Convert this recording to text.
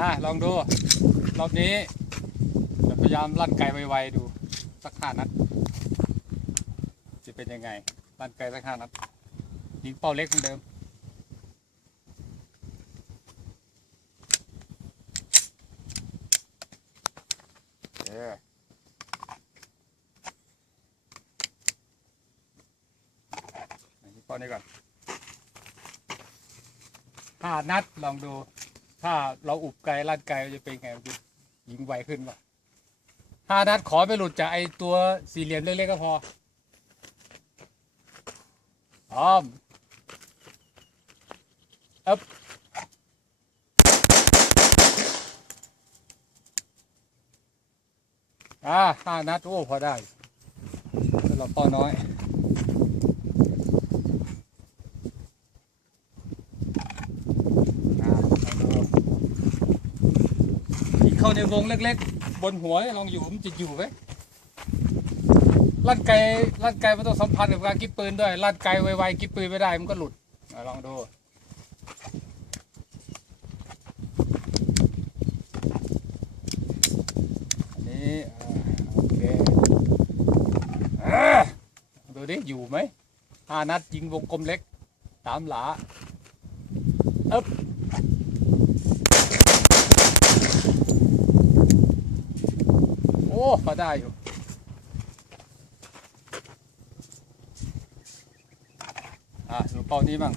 อะลองดู รอบนี้จะพยายามลั่นไกไวๆดู สักห้านัด จะเป็นยังไง ลั่นไกสักห้านัด ยิงเป้าเล็กเหมือนเดิมเออยิงเป้านี้ก่อนห้านัดลองดู ถ้าเราอุบไกลลั่นไกลจะเป็นไงมันจะยิงไวขึ้นป่ะห้านัดขอไม่หลุดจากไอตัวสี่เหลี่ยมเล็กๆก็พอพร้อมอึบอ่าห้านัดโอ้พอได้สำหรับพ่อน้อย อ่าลองดูยิงเข้าในวงเล็ก ๆ บนหัวลองอยู่มันจะอยู่ไหมลั่นไกลลั่นไกลมันต้องสัมพันธ์กับการกิ๊บปืนด้วยลั่นไกลไวๆกิ๊บปืนไม่ได้มันก็หลุดอลองดูอันนี้อ่าโอเคอ่าดูดิอยู่ไหมห้านัดยิงวงกลมเล็กสามหลาอึ๊บ อ้พอได้อยู่อะดูเป้านี้บ้าง